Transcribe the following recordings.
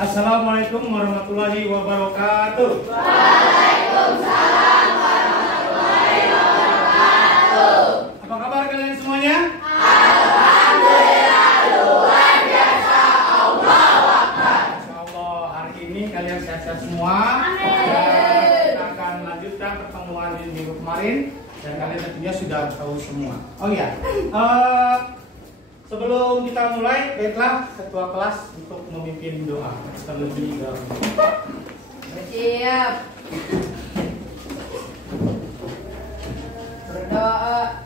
Assalamualaikum warahmatullahi wabarakatuh. Waalaikumsalam warahmatullahi wabarakatuh. Apa kabar kalian semuanya? Alhamdulillah, luar biasa. Allahu Akbar. Insyaallah hari ini kalian sehat-sehat semua. Amin. Dan kita akan lanjutkan pertemuan di minggu kemarin dan kalian tentunya sudah tahu semua. Oh iya, sebelum kita mulai, baiklah ketua kelas untuk memimpin doa terlebih dahulu. Siap. Berdoa.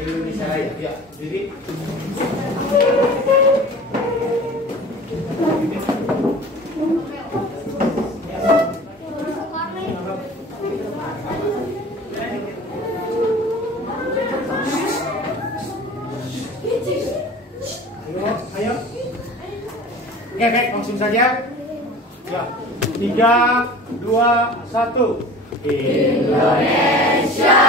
Indonesia Raya. Ya, jadi ayo. Oke, langsung saja. Ya. 3, 2, 1. Indonesia,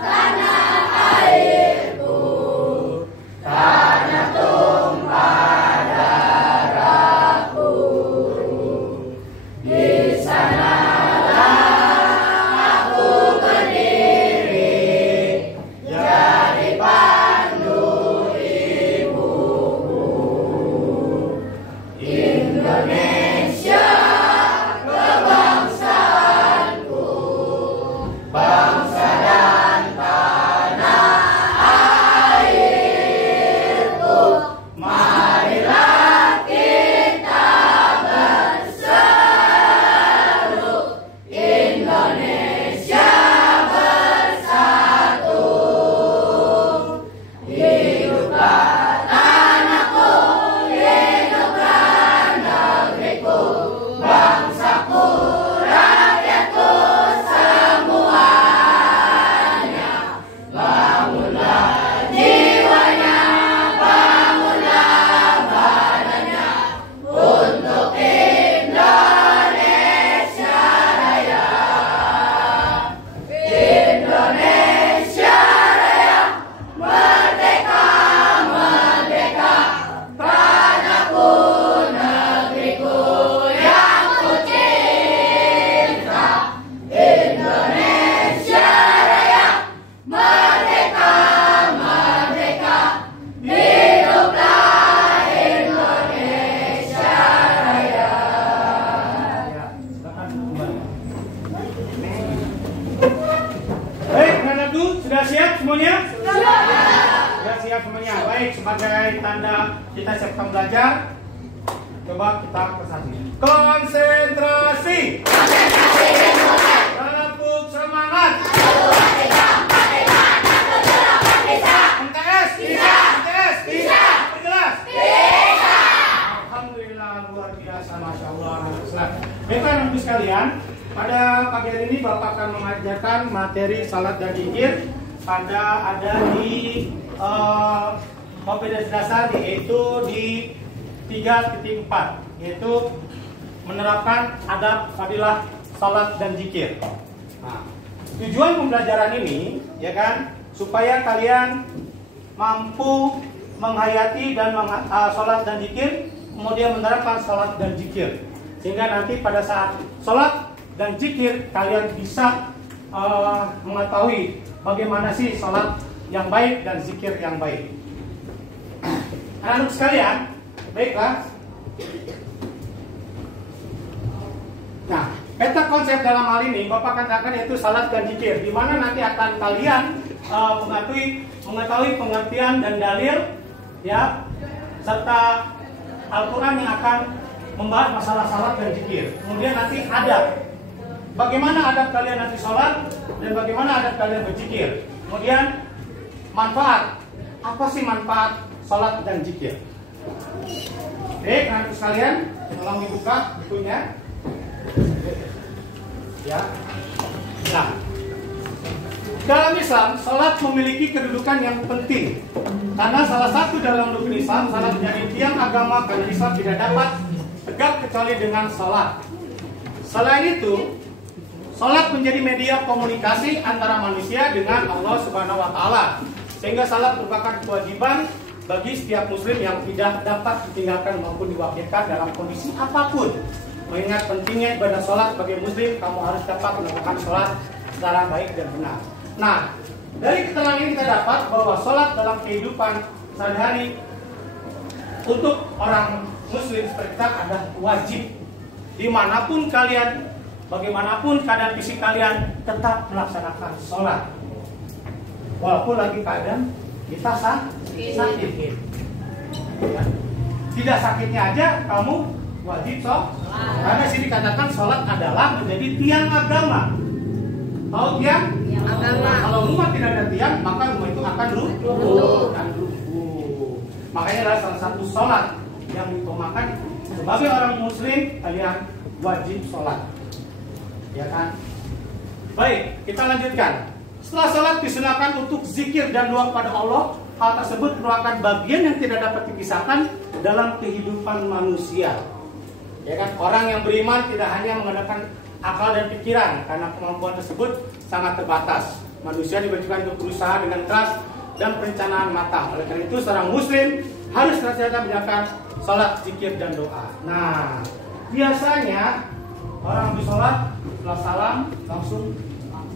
tanah airku, tanah tumpah darahku. Di sanalah aku berdiri, jadi pandu ibuku. Indonesia, bangsa Ya, siap semuanya. Baik, sebagai tanda kita siap belajar, coba kita bersatu. Konsentrasi. Repuk semangat. MTS bisa. Jelas. Alhamdulillah, luar biasa, masya Allah. Baiklah, Ibu sekalian, pada pagi hari ini Bapak akan mengajarkan materi salat dan zikir ada di kompetensi dasar, yaitu di 3.4, yaitu menerapkan adab fadilah salat dan zikir. Nah, tujuan pembelajaran ini, ya kan, supaya kalian mampu menghayati dan salat dan zikir, kemudian menerapkan salat dan zikir, sehingga nanti pada saat salat dan zikir kalian bisa mengetahui bagaimana sih salat yang baik dan zikir yang baik. Anak-anak sekalian, baiklah. Nah, peta konsep dalam hal ini Bapak katakan yaitu salat dan zikir, di mana nanti akan kalian mengetahui pengertian dan dalil, ya, serta Al-Quran yang akan membahas masalah salat dan zikir. Kemudian nanti adab, bagaimana adab kalian nanti salat dan bagaimana adab kalian berzikir. Kemudian manfaat, apa sih manfaat salat dan zikir? Baik, anak sekalian, tolong dibuka bukunya. Ya. Nah, dalam Islam, salat memiliki kedudukan yang penting. Karena salah satu dalam rukun Islam, salat menjadi tiang agama, karena Islam tidak dapat tegak kecuali dengan salat. Selain itu, salat menjadi media komunikasi antara manusia dengan Allah Subhanahu wa Ta'ala, sehingga salat merupakan kewajiban bagi setiap muslim yang tidak dapat ditinggalkan maupun diwakilkan dalam kondisi apapun. Mengingat pentingnya ibadah salat sebagai muslim, kamu harus dapat melakukan salat secara baik dan benar. Nah, dari keterangan ini kita dapat bahwa salat dalam kehidupan sehari-hari untuk orang muslim seperti kita adalah wajib. Dimanapun kalian, bagaimanapun keadaan fisik kalian, tetap melaksanakan sholat. Walaupun lagi keadaan kita sakit. Ya. Tidak sakitnya aja kamu wajib sholat. Karena sini dikatakan sholat adalah menjadi tiang agama. Tahu tiang? Agama. Kalau rumah tidak ada tiang, maka rumah itu akan runtuh. Makanya adalah salah satu sholat yang diutamakan. Sebagai orang muslim, kalian wajib sholat. Ya kan? Baik, kita lanjutkan. Setelah sholat disunahkan untuk zikir dan doa kepada Allah. Hal tersebut merupakan bagian yang tidak dapat dipisahkan dalam kehidupan manusia. Ya kan? Orang yang beriman tidak hanya menggunakan akal dan pikiran, karena kemampuan tersebut sangat terbatas. Manusia diwajibkan untuk berusaha dengan keras dan perencanaan matang. Oleh karena itu, seorang muslim harus senantiasa menjalankan sholat, zikir, dan doa. Nah, biasanya orang habis sholat, setelah salam langsung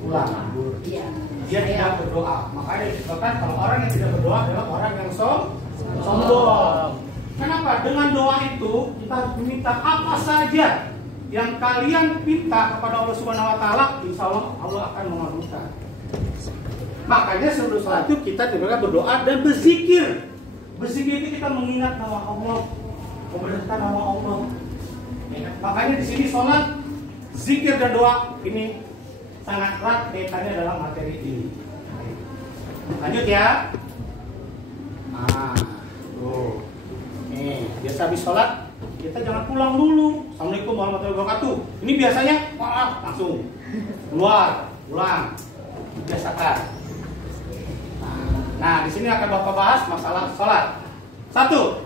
pulang. Dia tidak berdoa. Makanya disebutkan kalau orang yang tidak berdoa adalah orang yang sombong. Kenapa? Dengan doa itu kita harus meminta apa saja yang kalian minta kepada Allah Subhanahu wa Ta'ala, insya Allah Allah akan mengabulkan. Makanya sebelum sholat itu kita juga berdoa dan berzikir. Berzikir itu kita mengingat nama Allah, memberitakan nama Allah. Makanya di sini sholat, zikir dan doa ini sangat erat kaitannya dalam materi ini. Lanjut ya. Nah, tuh. Nih, biasa habis sholat kita jangan pulang dulu. Assalamualaikum warahmatullahi wabarakatuh. Ini biasanya langsung keluar, pulang. Biasakan. Nah, di sini akan Bapak bahas masalah sholat. 1.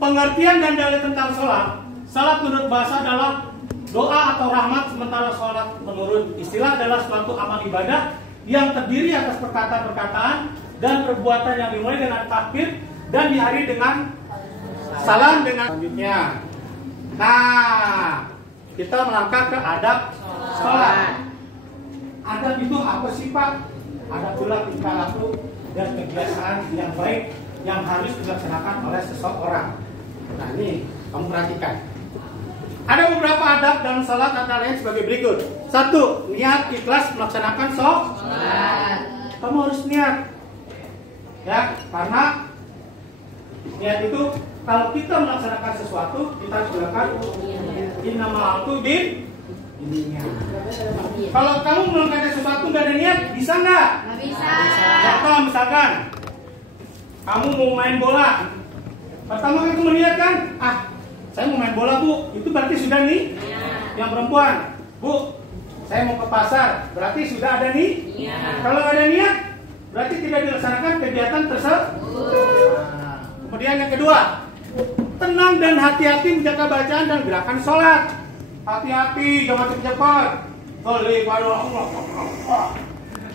Pengertian dan dalil tentang sholat. Sholat menurut bahasa adalah doa atau rahmat, sementara sholat menurut istilah adalah suatu amal ibadah yang terdiri atas perkataan-perkataan dan perbuatan yang dimulai dengan takbir dan diakhiri dengan salam dengan selanjutnya. Nah, kita melangkah ke adab sholat. Adab itu apa sih Pak? Adab pula tingkah laku dan kebiasaan yang baik yang harus dilaksanakan oleh seseorang. Nah, ini kamu perhatikan. Ada beberapa adab dalam salat antara lain sebagai berikut. 1. Niat ikhlas melaksanakan sholat. Kamu harus niat. Ya, karena niat itu kalau kita melaksanakan sesuatu kita harus melakukan innamal a'malu binniyat. Kalau kamu melakukan sesuatu nggak ada niat, bisa nggak? Nggak bisa. Contoh misalkan kamu mau main bola, pertama kamu meniatkan, saya mau main bola bu, itu berarti sudah nih. Yang perempuan, bu, saya mau ke pasar, berarti sudah ada nih. Kalau ada niat, berarti tidak dilaksanakan kegiatan tersebut. Kemudian yang kedua, tenang dan hati-hati menjaga bacaan dan gerakan sholat. Hati-hati, jangan cepat-cepat.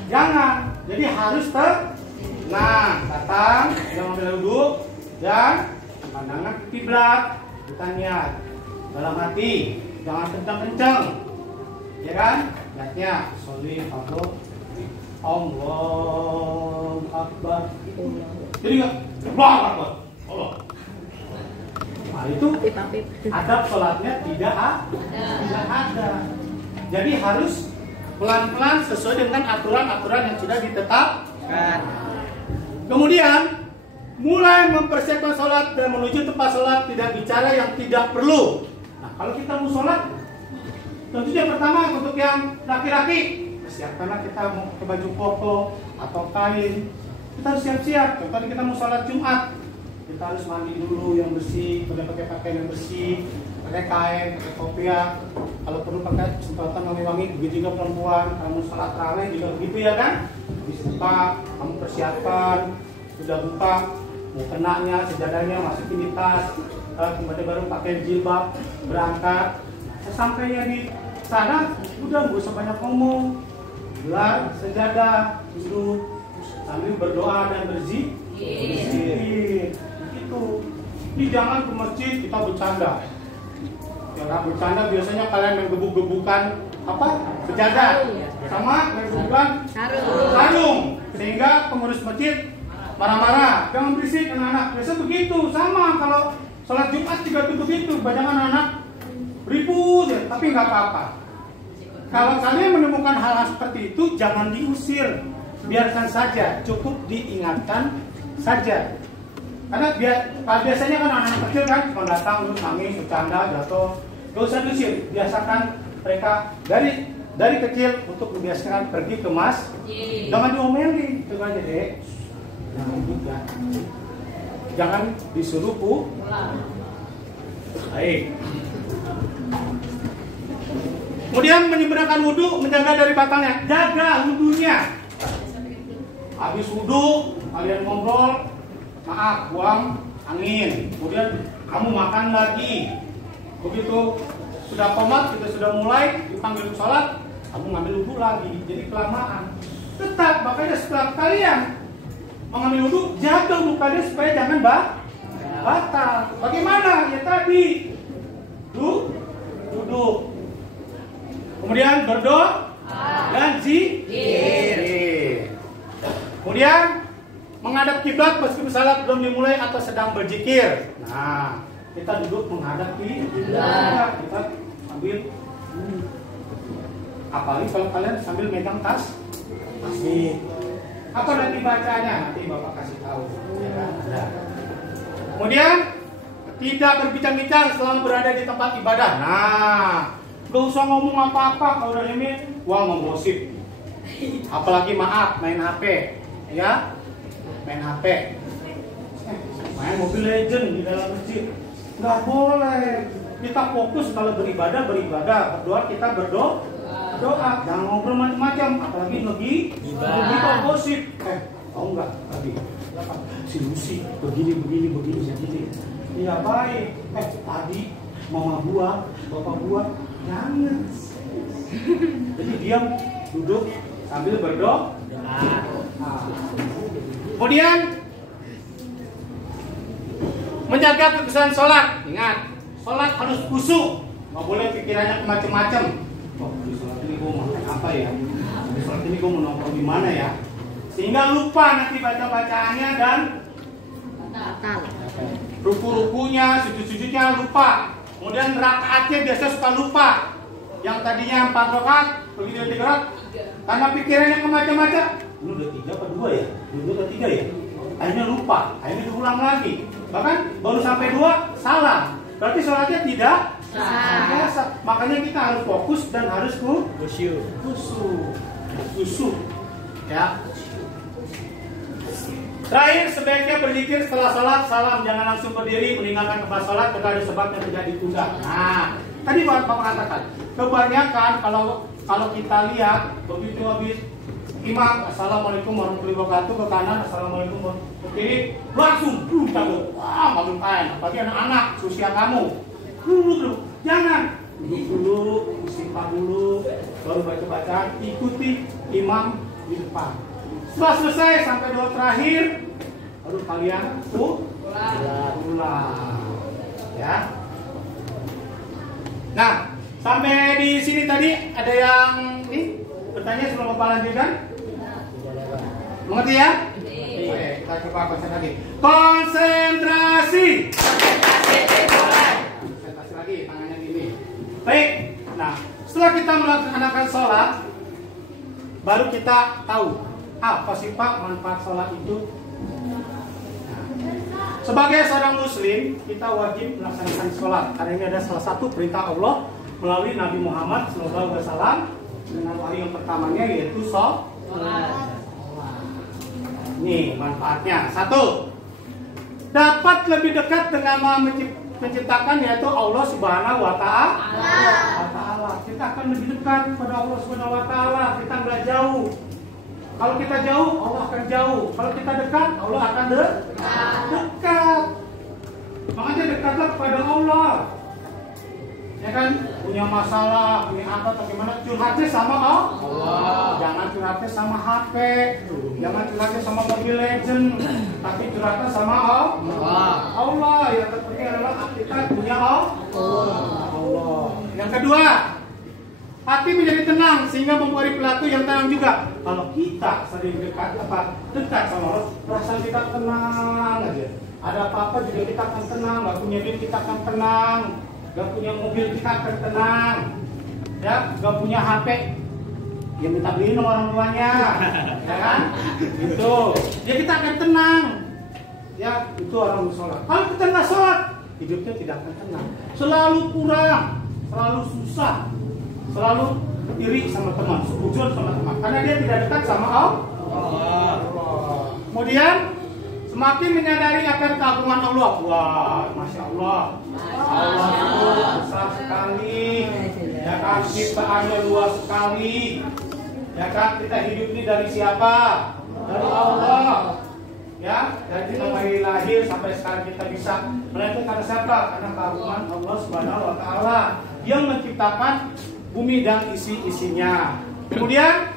Jangan. Jadi harus tenang, datang, jangan ambil wudhu dan pandangan ke kiblat, bukan niat. Dalam hati, jangan kencang-kencang, ya kan? Niatnya, sholli fardhu, Allahu Akbar. Jadi nggak, Allahu Akbar, Allah. Nah, itu adab sholatnya tidak ada. Jadi harus pelan-pelan sesuai dengan aturan-aturan yang sudah ditetapkan. Kemudian mulai mempersiapkan sholat dan menuju tempat sholat, tidak bicara yang tidak perlu. Nah, kalau kita mau sholat, tentunya pertama untuk yang laki-laki, persiapkanlah kita mau pakai baju koko atau kain. Kita harus siap-siap. Contohnya kita mau sholat Jumat, kita harus mandi dulu yang bersih, kemudian pakai pakaian yang bersih, pakai kain, pakai kopiah. Kalau perlu pakai semprotan wangi-wangi. Begitu juga perempuan, kamu sholat tarawih juga begitu ya kan? Habis buka, kamu persiapkan, sudah buka, mau kenanya, sejadahnya masukin di tas, kemudian baru pakai jilbab, berangkat. Sesampainya di sana, udah nggak usah banyak ngomong, gelar sejadah, duduk sambil berdoa dan berzikir. Gitu. Ini jangan ke masjid kita bercanda. Ya, bercanda biasanya kalian main gebuk-gebukan apa? Sejadah sama main gebukan sarung, sehingga pengurus masjid marah-marah. Jangan berisik anak-anak. Biasa begitu. Sama kalau sholat Jumat juga begitu. Banyak anak-anak ribut ya, tapi nggak apa-apa. Kalau kalian menemukan hal-hal seperti itu, jangan diusir, biarkan saja, cukup diingatkan saja. Karena biasanya kan anak-anak kecil kan cuma datang terus nangis, bercanda, jatuh. Gak usah diusir, biasakan mereka dari kecil untuk membiasakan pergi ke masjid. Jangan diomelin, itu aja deh. Jangan juga. Jangan disuruh pulang. Baik. Kemudian menyempurnakan wudhu, menjaga dari batalnya. Jaga wudhunya. Habis wudhu, kalian ngobrol, maaf, buang angin. Kemudian kamu makan lagi. Begitu sudah komat, kita sudah mulai dipanggil sholat, kamu ngambil wudhu lagi. Jadi kelamaan. Tetap, makanya setelah kalian mengambil wudhu, jaga mukanya supaya jangan batal. Bagaimana? Ya tadi, duduk. Kemudian berdoa dan zikir. Kemudian menghadap kiblat meskipun salat belum dimulai atau sedang berzikir. Nah, kita duduk menghadap kiblat. Kita sambil apalagi kalau kalian sambil megang tas masjid. Apa nanti bacanya? Nanti Bapak kasih tahu. Ya, ada. Kemudian tidak berbincang-bincang selama berada di tempat ibadah. Nah, gak usah ngomong apa-apa kalau udah ini, wah menggosip. Apalagi maaf main HP, ya, main HP, main Mobile Legend di dalam masjid, nggak boleh. Kita fokus kalau beribadah, berdoa kita berdoa. Jangan ngobrol macam-macam, apalagi lagi gosip. Tahu nggak tadi? Si Lucy begini. Iya baik. Tadi mama gua, bapak gua. Jangan. Jadi diam, duduk sambil berdoa. Kemudian menjaga kekudusan sholat. Ingat, sholat harus khusyuk. Nggak boleh pikirannya macam-macam. Oh, di sholat ini gue mau makan apa ya? Di sholat ini gue mau nongkrong di mana ya? Sehingga lupa nanti baca-bacaannya dan ruku-rukunya, sujud-sujudnya lupa. Kemudian rakaatnya biasa suka lupa. Yang tadinya 4 rakaat, begitu 3 rakaat, karena pikirannya kemacam-macam. Ini udah 3 apa 2 ya? Ini udah 3 ya? akhirnya lupa, akhirnya diulang lagi. Bahkan baru sampai 2 salah. Berarti sholatnya tidak biasa. Makanya kita harus fokus dan harus khusyuk. Ya. Terakhir, sebaiknya berzikir setelah sholat. Salam, jangan langsung berdiri meninggalkan tempat sholat jika ada sebabnya tidak ditunda. Nah, tadi Bapak katakan, kebanyakan kalau kita lihat begitu habis imam, assalamualaikum warahmatullahi wabarakatuh, ke kanan, assalamualaikum warahmatullahi wabarakatuh, ke kiri, langsung takut. Wah, malu kain. Apalagi anak-anak usia kamu. Dulu, jangan. Duduk dulu, istighfar dulu, baru baca-baca, ikuti imam di depan. Setelah selesai sampai doa terakhir, baru kalian pulang. Ya. Nah, sampai di sini tadi ada yang bertanya sebelum Bapak lanjutkan? Mengerti ya? Oke, kita coba konsentrasi. Konsentrasi lagi, tangannya gini. Baik. Nah, setelah kita melaksanakan sholat, baru kita tahu apa sih Pak manfaat sholat itu. Sebagai seorang muslim, kita wajib melaksanakan sholat karena ini ada salah satu perintah Allah melalui Nabi Muhammad SAW dengan wahyu yang pertamanya yaitu sholat. Nih manfaatnya. 1, dapat lebih dekat dengan menciptakan yaitu Allah Subhanahu wa Ta'ala. Kita akan lebih dekat kepada Allah Subhanahu wa Ta'ala. Kita nggak jauh. Kalau kita jauh, Allah akan jauh. Kalau kita dekat, Allah akan dekat. Makanya dekatlah kepada Allah. Ya kan, punya masalah, punya apa, bagaimana, curhatnya sama Allah. Jangan curhatnya sama HP, jangan curhatnya sama Mobile Legend, tapi curhatnya sama Allah. Yang terpenting adalah kita punya Allah. Yang kedua, hati menjadi tenang sehingga membuat pelaku yang tenang juga. Kalau kita sering dekat sama Allah, perasaan kita tenang aja. Ada apa-apa juga kita akan tenang. Gak punya duit kita akan tenang. Gak punya mobil kita akan tenang. Ya, gak punya HP, ya minta beliin sama orang tuanya, ya kan? Itu, ya kita akan tenang. Ya, itu orang sholat. Kalau kita nggak sholat, hidupnya tidak akan tenang. Selalu kurang, selalu susah. Selalu iri sama teman, sujud sama teman, karena dia tidak dekat sama Allah. Kemudian semakin menyadari akan keagungan Allah. Wah, masya Allah, Allah itu besar sekali. Ya kan, ciptaannya luas sekali. Ya kan, kita hidup ini dari siapa? Dari Allah. Ya, dari kita mulai lahir sampai sekarang kita bisa melainkan karena siapa? Karena keagungan Allah Subhanahu wa Ta'ala yang menciptakan bumi dan isi-isinya. Kemudian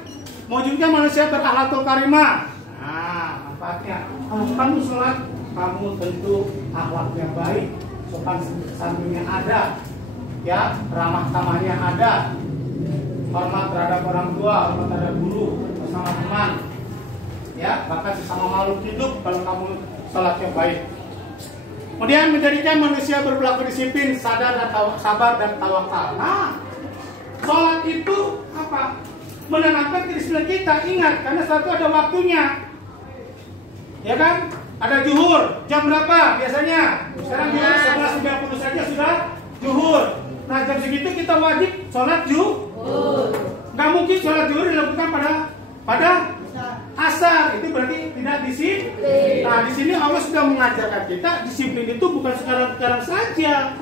mewujudkan manusia berakhlakul karimah. Nah, manfaatnya kalau kamu sholat, kamu tentu akhlaknya baik, sopan santunnya ada, ya, ramah tamahnya ada, hormat terhadap orang tua, hormat terhadap guru, bersama teman, ya, bahkan sesama makhluk hidup kalau kamu sholatnya baik. Kemudian menjadikan manusia berperilaku disiplin, sabar dan tawakal. Nah, sholat itu apa? Menanamkan kedisiplinan kita. Ingat, karena satu ada waktunya. Ya kan? Ada zuhur. Jam berapa biasanya? Sekarang jam 11.30 saja sudah zuhur. Nah, jam segitu kita wajib sholat zuhur. Nggak mungkin sholat zuhur dilakukan pada asar. Itu berarti tidak disiplin. Nah, di sini Allah sudah mengajarkan kita disiplin itu bukan sekarang saja.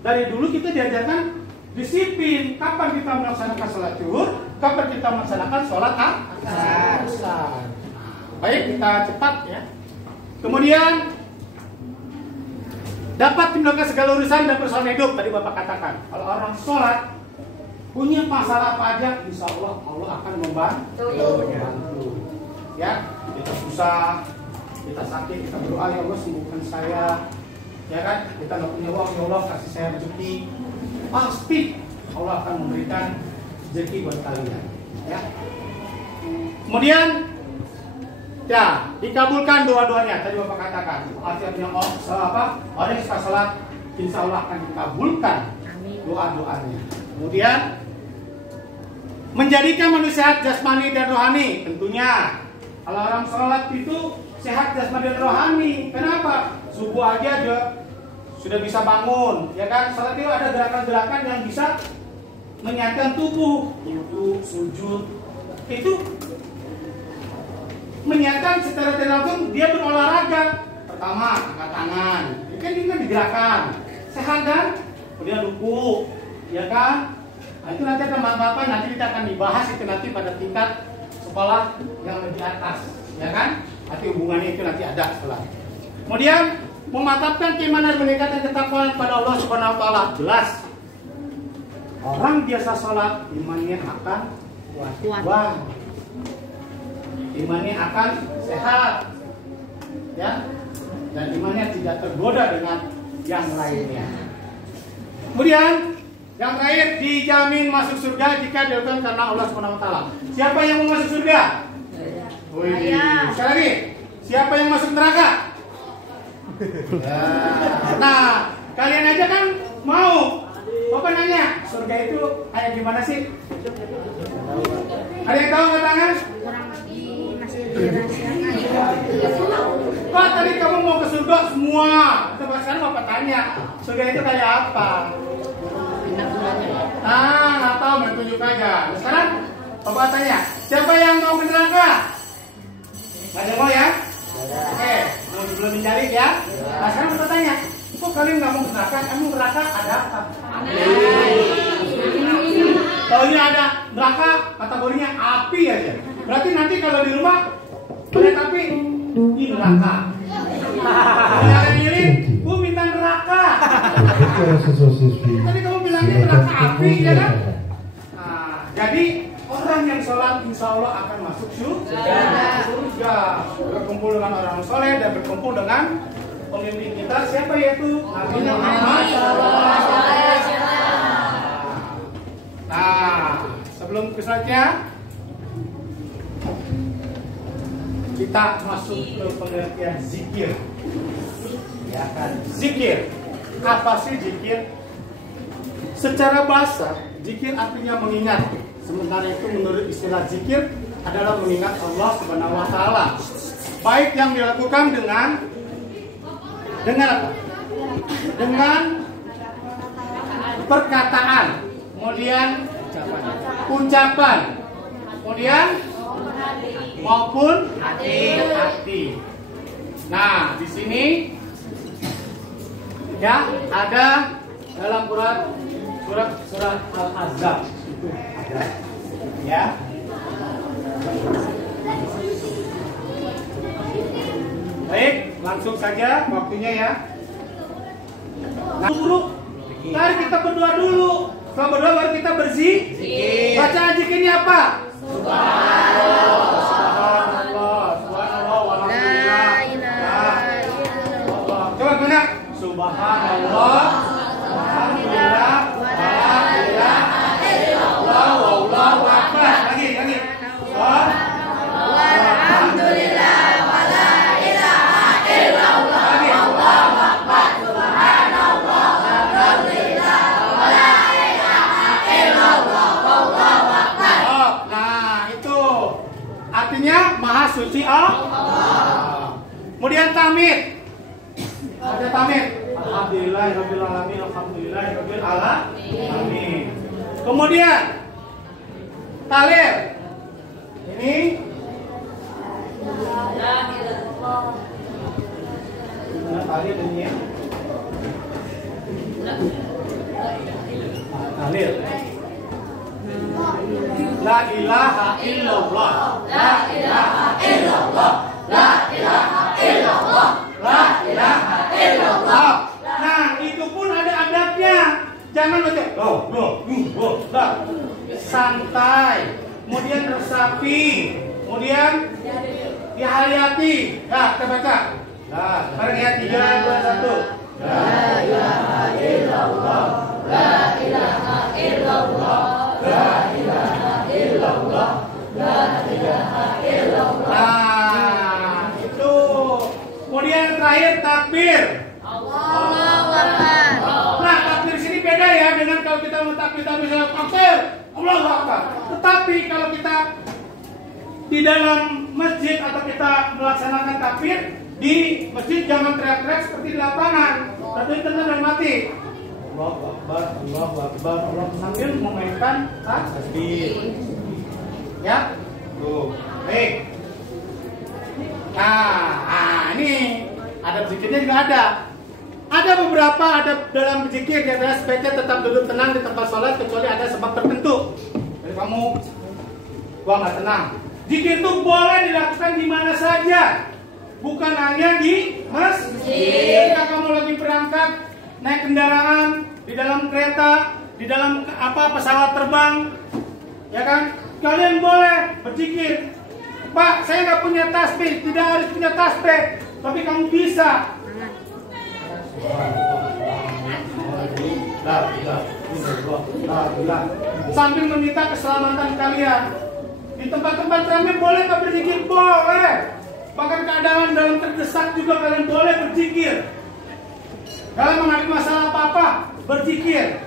Dari dulu kita diajarkan disiplin. Kapan kita melaksanakan sholat zuhur, kapan kita melaksanakan sholat asar. Baik, kita cepat ya. Kemudian dapat melakukan segala urusan dan persoalan hidup. Tadi Bapak katakan, kalau orang sholat punya masalah apa aja, insya Allah akan membantu. Ya, kita susah, kita sakit, kita berdoa, ya Allah sembuhkan saya. Ya kan, kita nggak punya uang, ya Allah kasih saya rezeki. Pasti Allah akan memberikan rezeki buat kalian. Ya. Kemudian, ya dikabulkan doa-doanya. Tadi Bapak katakan, artinya orang yang suka sholat, insya Allah akan dikabulkan doa-doanya. Kemudian, menjadikan manusia jasmani dan rohani. Tentunya, kalau orang sholat itu sehat jasmani dan rohani. Kenapa? Subuh aja juga sudah bisa bangun, ya kan? Salat itu ada gerakan-gerakan yang bisa menyiapkan tubuh, wudu, sujud, itu menyiapkan secara tidak langsung dia berolahraga. Pertama, angkat tangan, ini kan digerakkan, sehat kan? Kemudian ruku, ya kan? Nah, itu nanti teman-teman nanti kita akan dibahas itu nanti pada tingkat sekolah yang lebih atas, ya kan? Nanti hubungannya itu nanti ada setelah. Kemudian memantapkan keimanan dan meningkatkan ketakwaan kepada Allah Subhanahu wa taala. Jelas. Orang biasa sholat imannya akan kuat. Imannya akan sehat. Ya. Dan imannya tidak tergoda dengan yang lainnya. Kemudian yang terakhir, dijamin masuk surga jika dilakukan karena Allah Subhanahu wa taala. Siapa yang mau masuk surga? Sekali lagi, siapa yang masuk neraka? Nah, kalian aja kan mau. Bapak nanya, surga itu kayak gimana sih? Ada yang tahu nggak tangan? Pak, tadi kamu mau ke surga semua. Coba sekarang Bapak tanya, surga itu kayak apa? Ah, nggak tahu, main tunjuk aja. Nah, sekarang Bapak tanya, siapa yang mau ke neraka? Nggak ada mau ya? Oke, belum mencari ya? Nah, sekarang Bapak tanya, kok kalian nggak mau ke neraka? Emang neraka ada apa? Taunya ada neraka, kategorinya api aja. Berarti nanti kalau di rumah melihat api, ini neraka. Kalau ada yang ngirim, minta neraka. Tadi kamu bilangnya neraka api, ya kan? Nah, jadi orang yang sholat insya Allah akan masuk surga. Berkumpul dengan orang soleh dan berkumpul dengan pemimpin kita, siapa yaitu Nabi Muhammad SAW. Nah, sebelum ke selanjutnya kita masuk ke pengertian zikir. Ya kan, zikir. Apa sih zikir? Secara bahasa, zikir artinya mengingat. Sementara itu menurut istilah zikir adalah mengingat Allah Subhanahu wa taala. Baik yang dilakukan dengan apa? Dengan perkataan, kemudian ucapan, kemudian maupun hati. Nah, di sini ya ada dalam surat Al-Ahzab itu ada ya. Baik, langsung saja waktunya ya. Nah, mari kita berdoa dulu. Setelah berdoa baru kita berzikir. Bacaan zikirnya apa? Subhanallah, walhamdulillah. Coba gimana? Subhanallah, walhamdulillah, wala ilaha illallah, wallahu akbar. Lagi. Walhamdulillah, wala ilaha illallah, wallahu akbar. Subhanallah, walhamdulillah, wala ilaha illallah, wallahu akbar. Nah, itu artinya Maha Suci Allah. Kemudian tamid. Ada tamid. Alhamdulillahirabbil alamin, alhamdulillahirabbil alamin. Kemudian tahlil. Ini tahlil ini ya. Tahlil. La ilaha illallah. La ilaha illallah. La ilaha illallah. La ilaha illallah. Nah, itu pun ada adabnya. Jangan baca santai, kemudian resapi, kemudian dihayati. Nah, kita baca. Nah, bareng ya 3, 2, 1. La ilaha illallah. La ilaha illallah. La ilaha illallah. La ilaha illallah. Nah, itu. Kemudian terakhir takbir. Allahu Akbar. Nah, takbir sini beda ya dengan kalau kita mentakbir misalnya takbir Allahu Akbar. Tetapi kalau kita di dalam masjid atau kita melaksanakan takbir di masjid jangan teriak-teriak seperti di lapangan. Tapi tenang dan mati. Allahu Akbar, Allahu Akbar, Allah sambil memainkan tasbih. Ya, tuh, baik. Nah, ini ada berzikirnya juga ada. Ada beberapa ada dalam berzikir yang adalah sebaiknya tetap duduk tenang di tempat sholat kecuali ada sebab tertentu. Jadi kamu gua nggak tenang. Zikir itu boleh dilakukan di mana saja, bukan hanya di masjid. Jika kamu lagi berangkat naik kendaraan, di dalam kereta, di dalam pesawat terbang, ya kan? Kalian boleh berzikir. Pak, saya nggak punya tasbih, tidak harus punya tasbih, tapi kamu bisa. Sambil meminta keselamatan kalian. Di tempat-tempat ramai boleh nggak berzikir? Boleh. Bahkan keadaan dalam terdesak juga kalian boleh berzikir. Kalau menghadapi masalah apa-apa, berzikir.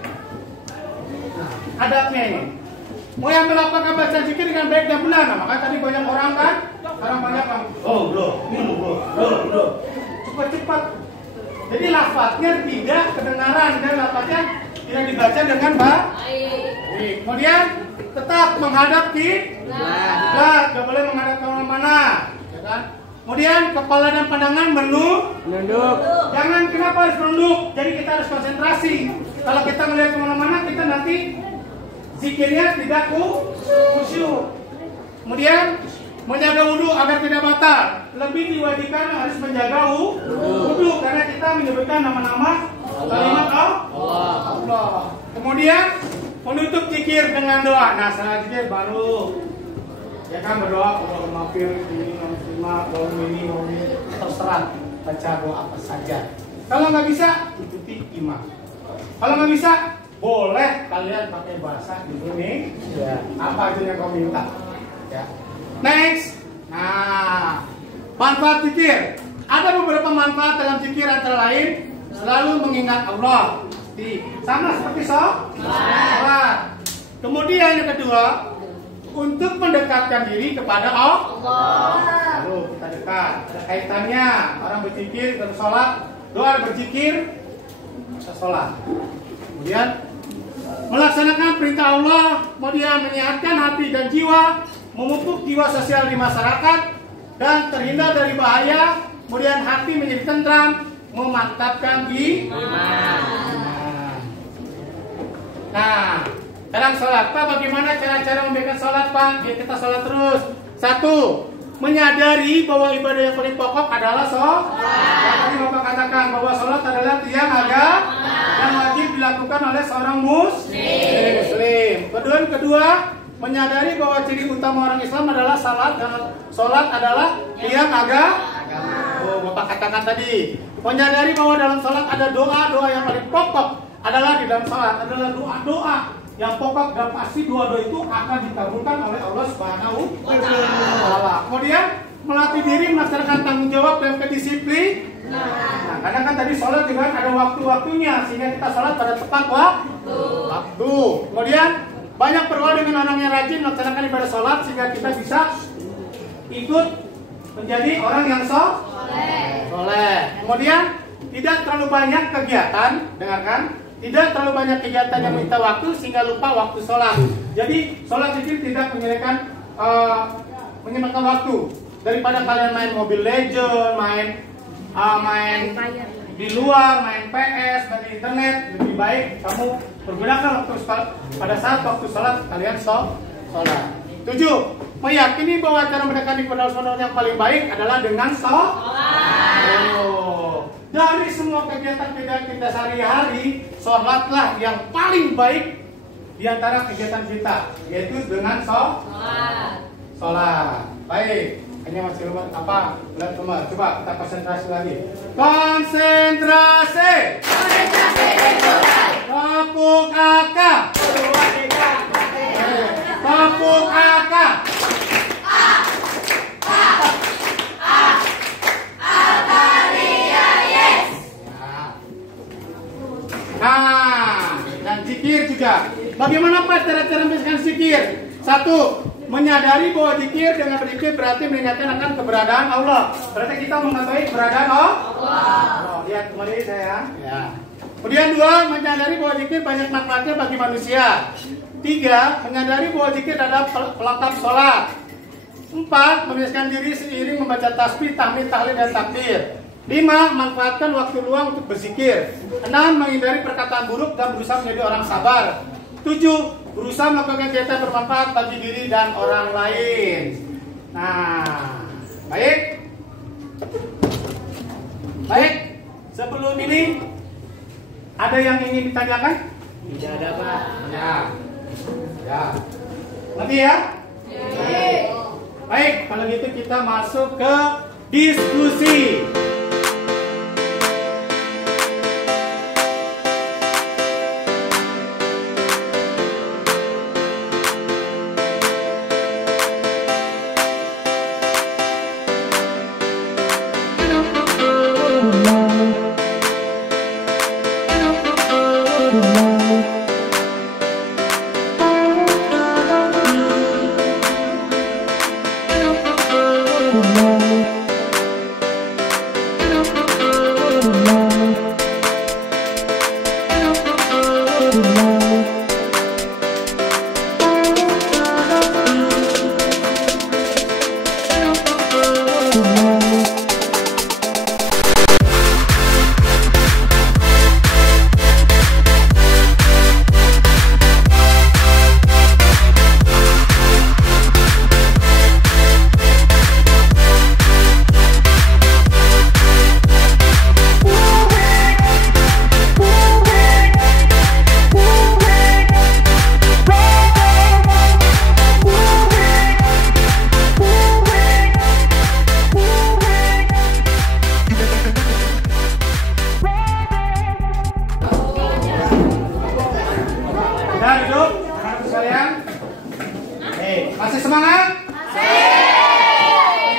Adabnya ini. Mau yang melakukan baca zikir dengan baik dan benar. Nah, makanya tadi banyak orang kan, sekarang banyak kan, cepat-cepat. Jadi lafadznya tidak kedengaran dan lafadznya tidak dibaca dengan baik. Kemudian tetap menghadap kiblat, nggak boleh menghadap ke mana-mana, ya kan? Kemudian kepala dan pandangan menunduk. Jangan, kenapa harus menunduk? Jadi kita harus konsentrasi. Kalau kita melihat kemana-mana, kita nanti zikirnya tidak khusyuk. Kemudian menjaga wudhu agar tidak batal. Lebih diwajibkan harus menjaga wudhu karena kita menyebutkan nama-nama kalimat Allah. Kemudian menutup zikir dengan doa. Nah, setelah zikir baru ya kan berdoa, Allahumma fir ini terserah baca doa apa saja. Kalau nggak bisa ikuti imam. Kalau nggak bisa boleh kalian pakai bahasa Indonesia. Apa aja yang kau minta. Ya. Next. Nah, manfaat zikir. Ada beberapa manfaat dalam zikir antara lain selalu mengingat Allah. Sama seperti sholat. Kemudian yang kedua, untuk mendekatkan diri kepada Allah. Lalu kita dekat. Ada kaitannya. Orang berzikir, bersolat, doa berzikir, sholat. Kemudian melaksanakan perintah Allah, kemudian menyehatkan hati dan jiwa, memupuk jiwa sosial di masyarakat, dan terhindar dari bahaya, kemudian hati menjadi tentram, memantapkan iman. Nah, dalam sholat, Pak, bagaimana cara-cara memberikan sholat, Pak? Ya, kita sholat terus. 1. Menyadari bahwa ibadah yang paling pokok adalah sholat. Tadi Bapak katakan bahwa sholat adalah tiang agama yang wajib dilakukan oleh seorang muslim. Kedua, menyadari bahwa ciri utama orang Islam adalah salat dan sholat adalah tiang agama. Oh, Bapak katakan tadi. Menyadari bahwa dalam sholat ada doa yang paling pokok adalah di dalam sholat adalah doa yang pokok dan pasti doa itu akan dikabulkan oleh Allah Subhanahu wa Ta'ala. Kemudian melatih diri melaksanakan tanggung jawab dan kedisiplin. Nah, karena kan tadi sholat juga ada waktu-waktunya sehingga kita sholat pada tepat waktu. Kemudian banyak berdoa dengan orang yang rajin melaksanakan ibadah sholat sehingga kita bisa ikut menjadi orang yang soleh. Kemudian tidak terlalu banyak kegiatan, dengarkan. Tidak terlalu banyak kegiatan yang minta waktu sehingga lupa waktu sholat. Jadi sholat zikir tidak menyempatkan waktu. Daripada kalian main Mobile Legends, main di luar, main PS, main internet, lebih baik kamu pergunakan waktu pada saat waktu sholat kalian sholat. 7. Meyakini bahwa cara mendekati kepada Allah yang paling baik adalah dengan sholat. Dari semua kegiatan kita sehari-hari, sholatlah yang paling baik di antara kegiatan kita, yaitu dengan sholat. Baik, hanya masih berat kemar. Coba kita konsentrasi lagi. Konsentrasi. Tepuk akak. Tepuk akak. Nah, dan zikir juga. Bagaimana Pak cara-cara membiasakan zikir? 1. Menyadari bahwa zikir dengan berzikir berarti mengingatkan akan keberadaan Allah. Berarti kita mengetahui keberadaan Allah. Lihat kembali saya. Ya. Kemudian 2, menyadari bahwa zikir banyak manfaatnya bagi manusia. 3, menyadari bahwa zikir adalah pelengkap sholat. 4, membiasakan diri seiring membaca tasbih, tahmid, tahlil, dan takbir. 5, manfaatkan waktu luang untuk berzikir. 6, menghindari perkataan buruk dan berusaha menjadi orang sabar. 7, berusaha melakukan kegiatan bermanfaat bagi diri dan orang lain. Nah, baik. Sebelum ini ada yang ingin ditanyakan? Tidak ada, Pak. Ya. Nanti ya? Baik, kalau gitu kita masuk ke diskusi. Masih semangat?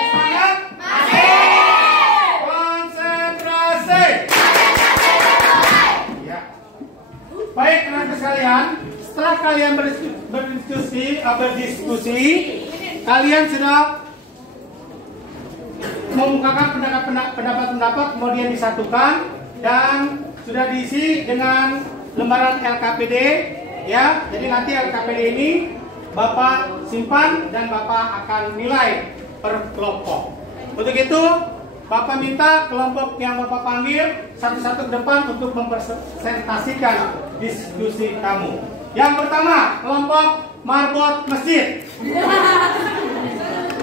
Semangat? Konsentrasi. Ya. Baik, teman-teman sekalian, setelah kalian berdiskusi, kalian sudah mengemukakan pendapat-pendapat, kemudian disatukan dan sudah diisi dengan lembaran LKPD, ya. Jadi nanti LKPD ini Bapak simpan dan Bapak akan nilai per kelompok. Untuk itu, Bapak minta kelompok yang Bapak panggil satu-satu ke depan untuk mempresentasikan diskusi kamu. Yang pertama, kelompok marbot masjid.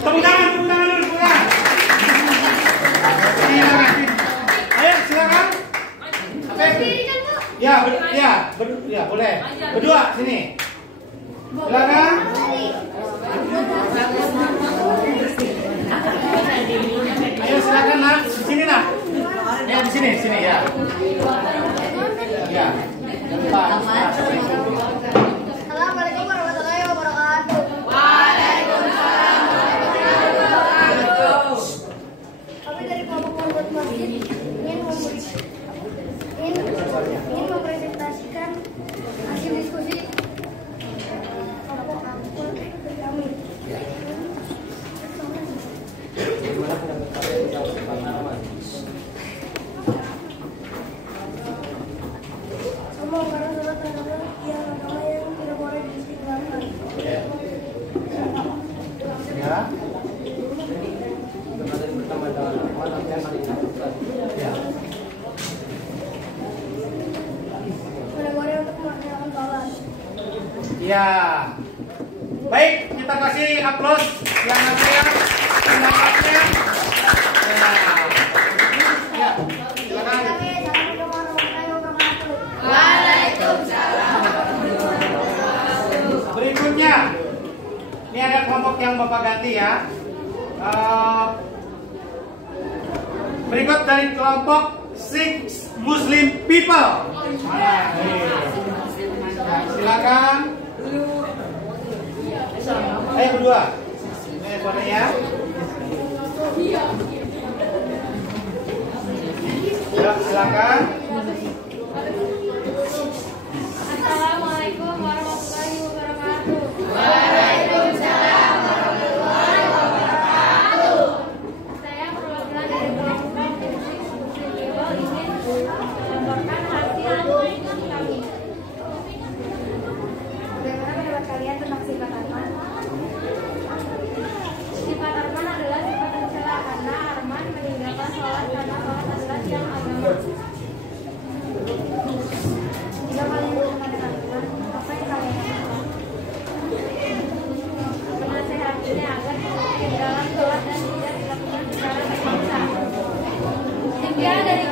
Tepuk tangan dulu, tepuk tangan. Ayo, silakan. Ya, boleh. Berdua sini. Silakan. Ayo silakan nak, di sini nak. Ya di sini ya. Ya. Assalamualaikum warahmatullahi wabarakatuh. Waalaikumsalam warahmatullahi wabarakatuh. Kami dari kelompok marbot masjid ingin mempresentasikan hasil diskusi kelompok kami. Semua karena sholat adalah agama yang tidak boleh diistilahkan. Ya. Boleh untuk melaksanakan sholat. Ya. Baik, kita kasih aplaus yang ada pendapatnya. Ya. Silakan. Assalamualaikum warahmatullahi wabarakatuh. Waalaikumsalam. Berikutnya, ini ada kelompok yang Bapak ganti ya. Berikut dari kelompok Six Muslim People. Ya, silakan. Ayo berdua. Ini fotonya. Ya, silakan. Assalamualaikum warahmatullahi wabarakatuh. Waalaikumsalam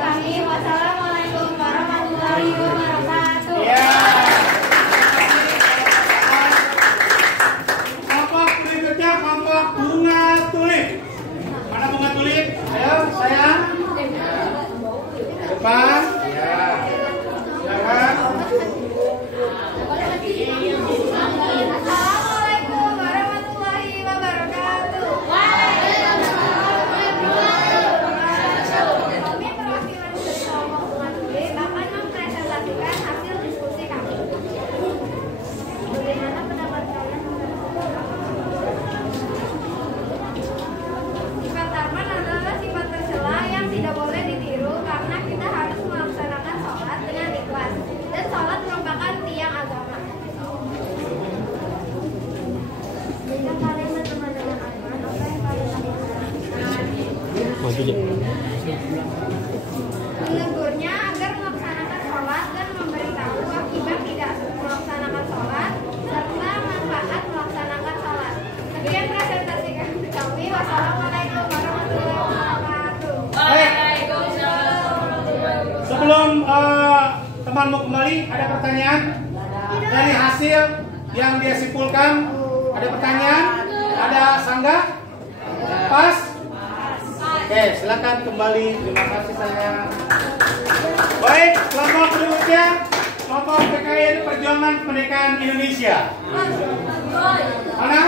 kami. Wassalamualaikum warahmatullahi wabarakatuh. Ya. Kelompok berikutnya kelompok bunga tulip. Mana bunga tulip? Ayo, sayang. Depan. Ya. Silakan. Assalamualaikum warahmatullahi wabarakatuh. Kami perwakilan dari kelompok bunga tulip akan mempresentasikan hasil diskusi kami. Bagaimana pendapat kalian? Sifat Arman adalah sifat tercela yang tidak boleh ditiru karena kita harus melaksanakan sholat dengan ikhlas dan sholat merupakan tiang agama. Jika kalian berteman dengan Arman, apa yang kalian lakukan? Menegurnya agar melaksanakan sholat dan memberitahu akibat tidak melaksanakan sholat serta manfaat melaksanakan sholat. Sekian presentasi kami. Wassalamualaikum warahmatullahi wabarakatuh. Sebelum temanmu kembali, ada pertanyaan dari hasil yang dia simpulkan. Ada pertanyaan? Ada sanggah? Pas? Oke, silakan kembali. Terima kasih sayang. Baik, kelompok berikutnya kelompok PKI Perjuangan Kemerdekaan Indonesia. Mana?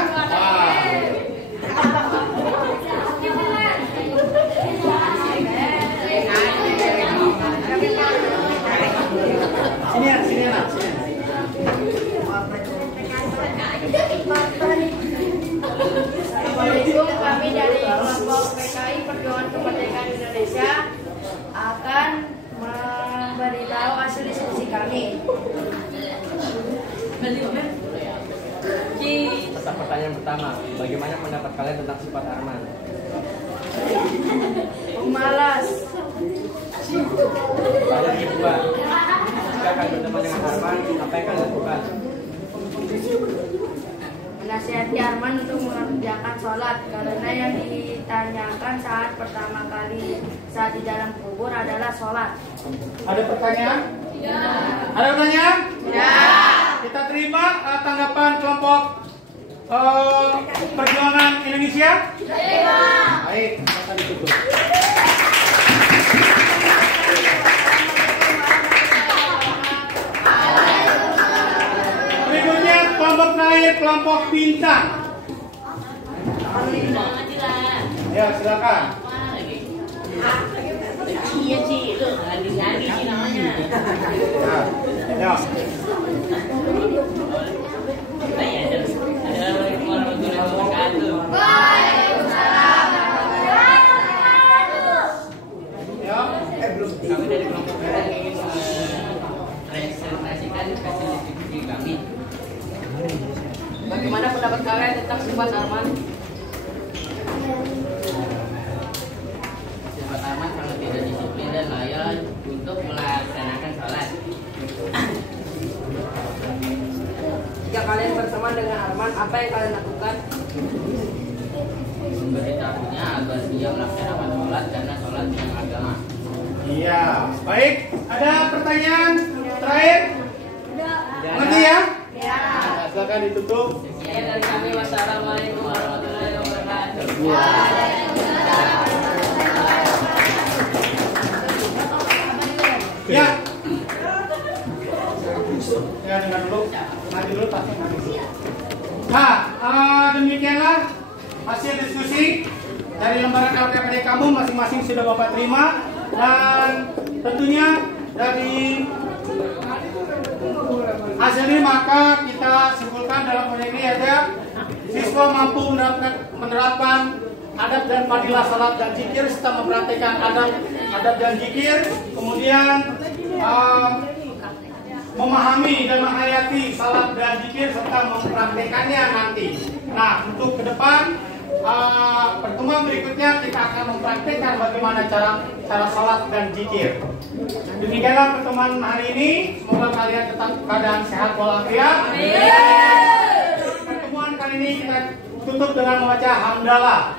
Sini anak. Assalamualaikum, kami dari kelompok PKI Perjuangan Kemerdekaan Indonesia akan memberitahu hasil diskusi kami. Pertanyaan pertama, bagaimana pendapat kalian tentang sifat Arman? Pemalas. Pertanyaan kedua, jika kalian berteman dengan Arman, apa yang kalian lakukan? Menasihati Arman untuk mengerjakan sholat karena yang ditanyakan saat pertama kali saat di dalam kubur adalah sholat. Ada pertanyaan? Ya. Ada pertanyaan? Ya. Kita terima tanggapan kelompok Perjuangan Indonesia? Terima. Baik, silakan ditutup. Berikutnya kelompok terakhir, kelompok bintang. Ya, silakan. Iya sih, lu lagi sih namanya. Ya. Assalamualaikum warahmatullahi wabarakatuh. Ya. Kami dari kelompok kita ingin presentasikan hasil diskusi kami. Bagaimana pendapat kalian tentang sifat Arman? Sifat Arman sangat tidak disiplin dan loyal untuk melaksanakan sholat. Jika kalian berteman dengan Arman, apa yang kalian lakukan? Memberitahunya agar dia melaksanakan sholat karena sholat yang agama. Iya, baik. Ada pertanyaan terakhir? Mengerti ya? Ya. Nah, silakan ditutup. Sekian dari kami. Wassalamualaikum warahmatullahi wabarakatuh. Ya. Ya, dengar dulu. Nanti dulu pasti nanti dulu. Nah, demikianlah hasil diskusi dari lembaran LKPD kamu masing-masing sudah Bapak terima, dan tentunya dari hasil ini maka kita simpulkan dalam proyek ini ada siswa mampu menerapkan adab dan fadilah salat dan zikir serta mempraktikkan adab dan zikir, kemudian memahami dan menghayati salat dan zikir serta mempraktekannya nanti. Nah, untuk ke depan pertemuan berikutnya kita akan mempraktekkan bagaimana cara salat dan zikir. Demikianlah pertemuan hari ini. Semoga kalian tetap keadaan sehat walafiat. Pertemuan kali ini kita tutup dengan membaca hamdalah.